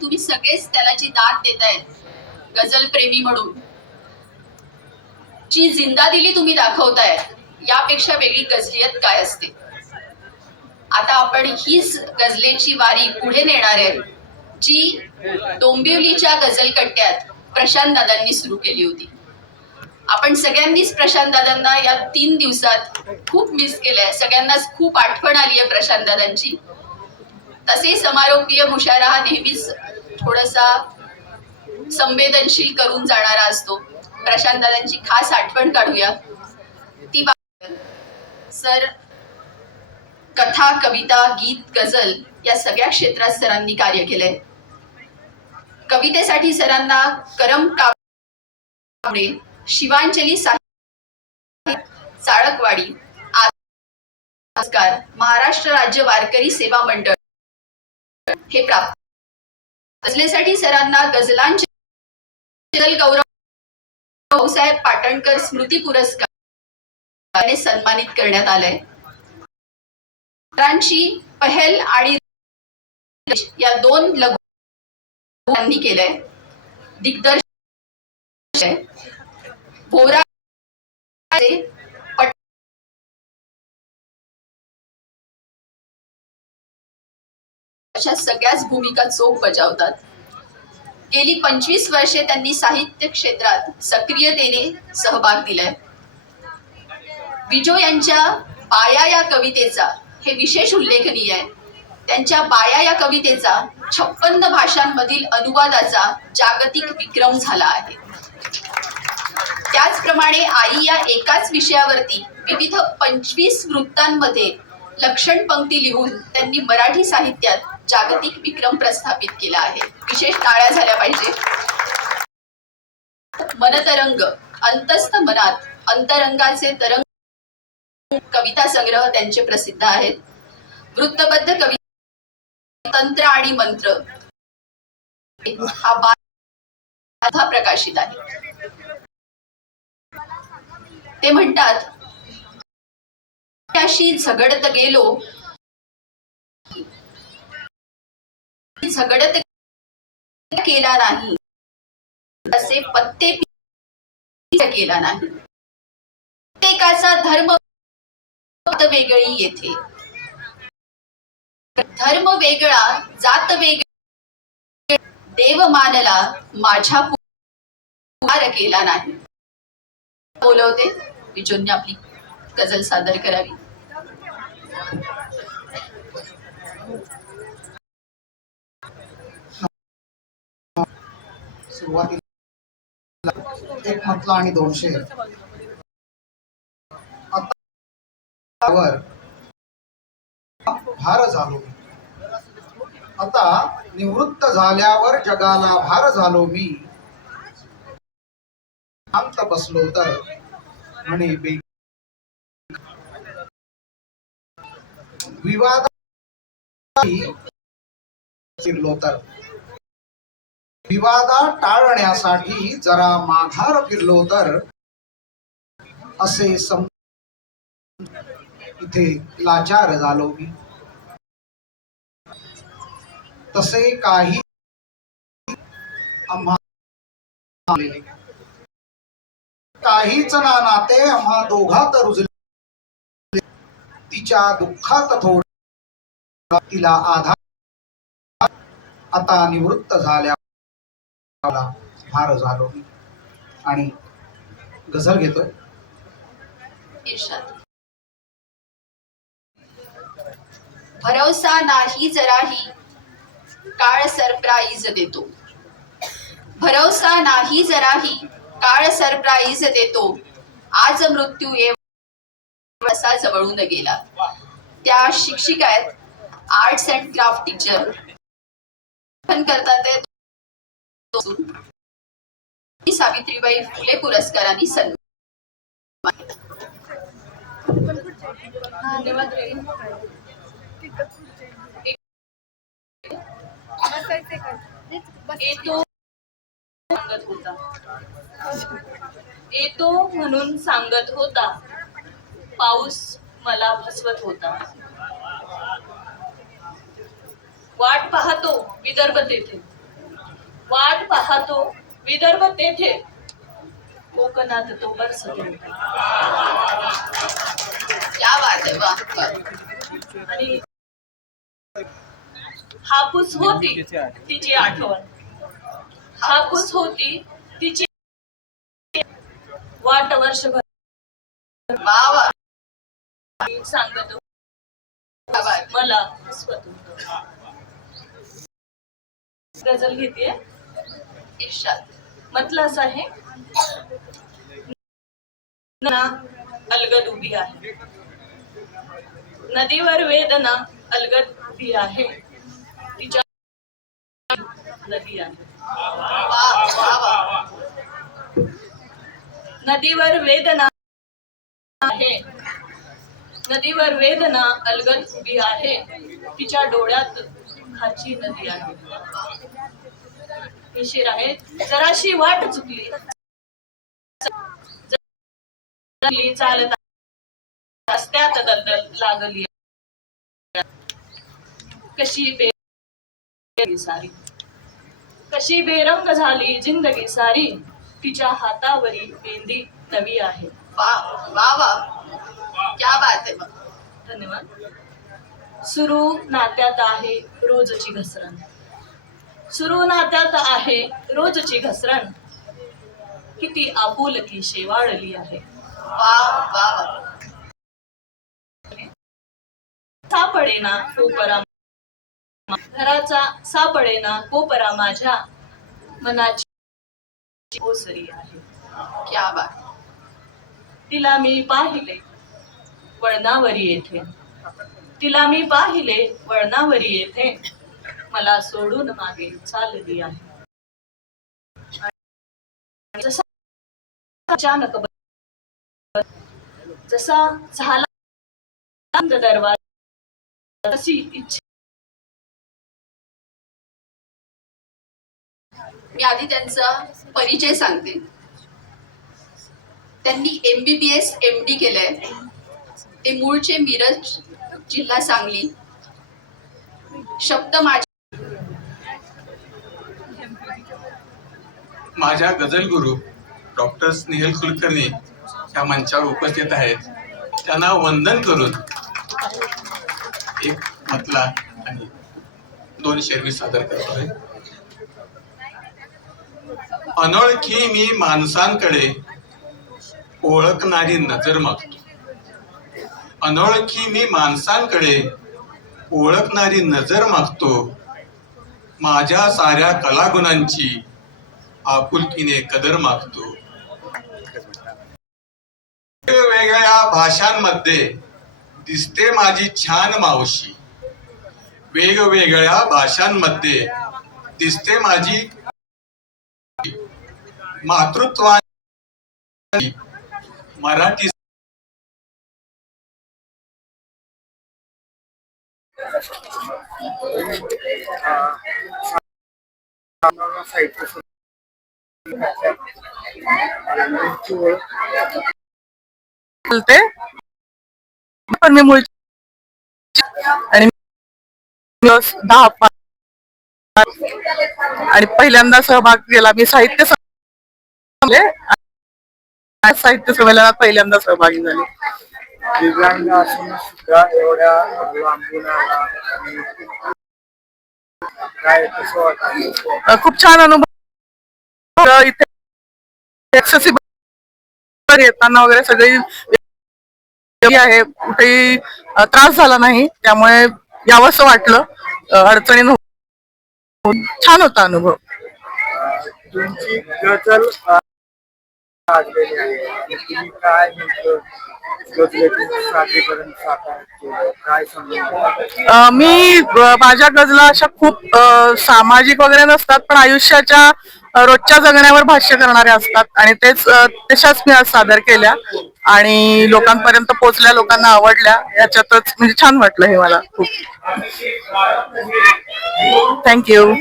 तुम्ही सगळेच त्याला जी दाद देताय गझल प्रेमी म्हणून जी जिंदा दिली तुम्ही दाखवताय यापेक्षा वेगळी गझलियत काय असते? आता आपण हीच गझलेची वारी पुढे नेणार आहे जी डोंबिवलीच्या गझल कट्ट्यात प्रशांत दादांनी सुरू केली होती. आपण सगळ्यांनीच प्रशांत दादांना या तीन दिवसात खूप मिस केलंय सगळ्यांनाच खूप आठवण आली आहे प्रशांत दादांची. तसे समारोपीय मुशारा हा नेहमीच थोडासा संवेदनशील करून जाणारा असतो. प्रशांत दादांची खास आठवण काढूया. ती सर कथा कविता गीत गझल या सगळ्या क्षेत्रात सरांनी कार्य केलंय. कवितेसाठी सरांना करम कावडे शिवांजली साहित्य चाळकवाडी महाराष्ट्र राज्य वारकरी सेवा मंडळ हे प्राप्त. गझलेसाठी सरांना गझलांचे गौरव भाऊसाहेब पाटणकर स्मृती पुरस्कार सन्मानित करण्यात आलंय. सरांची पहल आणि या दोन लघु यांनी केलंय. दिग्दर्शन. भोरा अशा सगळ्याच भूमिका चोख बजावतात. गेली पंचवीस वर्षे त्यांनी साहित्य क्षेत्रात सक्रियतेने सहभाग दिलाय. विजो यांच्या बाया या कवितेचा हे विशेष उल्लेखनीय आहे. त्यांच्या बाया या कवितेचा छप्पन्न भाषांमधील अनुवादाचा जागतिक विक्रम झाला आहे. त्याचप्रमाणे आई या एकाच विषयावरती विविध पंचवीस वृत्तांमध्ये लक्षण पंक्ती लिहून त्यांनी मराठी साहित्यात जागतिक विक्रम प्रस्थापित केला आहे. विशेष टाळ्या झाल्या पाहिजे. मनतरंग. अंतस्थ मनात अंतरंगाचे तरंग कविता संग्रह त्यांचे प्रसिद्ध आहेत. वृत्तबद्ध कविता तंत्र आणि मंत्र हा बाधा प्रकाशित आहे. ते म्हणतात झगडत गेलो झगडत केला नाही. असे पत्ते केला नाही. प्रत्येकाचा धर्म वेगळी येथे धर्म वेगळा जात वेगळा देव मानला माझ्या पुकार केला नाही. बोलवते. विजोंनी आपली गझल सादर करावी. सुरुवातीला एक म्हटलं आणि दोनशे. भार झालो आता निवृत्त झाल्यावर जगाला भार झालो मी. शांत बसलो तर म्हणे विवाद फिरलो तर. विवादा टाळण्यासाठी जरा माघार फिरलो तर असे सम इथे लाचार झालो मी. तसे काही आम्हा काहीच ना नाते आम्हा दोघात रुजले. तिच्या दुःखात थोड तिला आधार आता निवृत्त झाल्या फार झालो आणि गझल घेतोय. भरोसा भरवसा नाही जराही काळ सरप्राईज देतो. भरवसा नाही जराही काळ सरप्राईज देतो. आज मृत्यू येव असा जवळून गेला. त्या शिक्षिका आहेत आर्ट्स अँड क्राफ्ट टीचर पण करतात ते सावित्रीबाई फुले पुरस्काराने सन्मान. येतो. सांगत होता. येतो म्हणून सांगत होता. पाऊस मला फसवत होता. वाट पाहतो विदर्भ तेथे. वाट पाहतो. विदर्भ तेथे. कोकणात तो बरसतो. आणि हापूस होती तिची आठवण. हापूस होती तिची वाट वर्षभर. सांगतो. बात. मला गजल घेते इर्शाद म्हटलं असं आहे अलगद उभी आहे. नदीवर वेदना अलगद उभी आहे. तिच्या नदी आहे. नदीवर वेदना आहे. नदीवर वेदना अलगद उभी आहे. तिच्या डोळ्यात खाची नदी आहे. हे शेर आहे. जराशी वाट चुकली. चालत रस्त्यात लागली. कशी बे सारी. कशी बेरंग झाली जिंदगी सारी. तिच्या हातावरी मेहंदी नवी आहे. वा वा वा. क्या बात आहे. धन्यवाद. सुरू नात्यात आहे रोजची घसरण. सुरू नात्यात आहे रोजची घसरण. किती आपुलकी शेवाळली आहे. वा वा सापडेना कोपरा घराचा सापडेना कोपरा माझ्या मनाची ओसरी आहे. क्या बात. तिला मी पाहिले वळणावरी येथे. तिला मी पाहिले वळणावरी येथे. मला सोडून मागे चालली आहे. जसा अचानक जसा झाला बंद दरवाजा तशी इच्छा मी आधी त्यांचा परिचय सांगते. त्यांनी M B B S M D केलंय. ते मूळचे मिरज जिल्हा सांगली. शब्द माझे माझ्या गझल गुरु डॉक्टर स्नेहल कुलकर्णी या मंचावर उपस्थित आहेत. त्यांना वंदन करून एक मतला आणि दोन शेर मी सादर करतोय अनोळखी मी माणसांकडे ओळखणारी नजर मागतो. अनोळखी मी माणसांकडे ओळखणारी नजर मागतो. माझ्या साऱ्या कलागुणांची आपुलकीने कदर मागतो वेगवेगळ्या भाषांमध्ये दिसते माझी छान मावशी वेगवेगळ्या भाषांमध्ये दिसते माझी मातृत्वा मराठी साहित्य बोलते. पण मी मूळ आणि दहा आणि पहिल्यांदा सहभाग केला. मी साहित्य आणि साहित्य संमेलनात पहिल्यांदा सहभागी झाले. दिव्यांग असून सुद्धा एवढ्या लांबून आला. आणि काय कसं वाटतं? अ, खूप छान अनुभव इथे येताना वगैरे सगळी आहे. कुठेही त्रास झाला नाही. त्यामुळे यावंसं वाटलं. अडचणी. छान होता अनुभव. तुमची काय अ, मी माझ्या गजला अशा खूप सामाजिक वगैरे नसतात पण आयुष्याच्या रोजच्या जगण्यावर भाष्य करणाऱ्या असतात आणि तेच तशाच मी आज सादर केल्या आणि लोकांपर्यंत पोहोचल्या लोकांना आवडल्या याच्यातच म्हणजे छान वाटलं हे मला. खूप. थँक्यू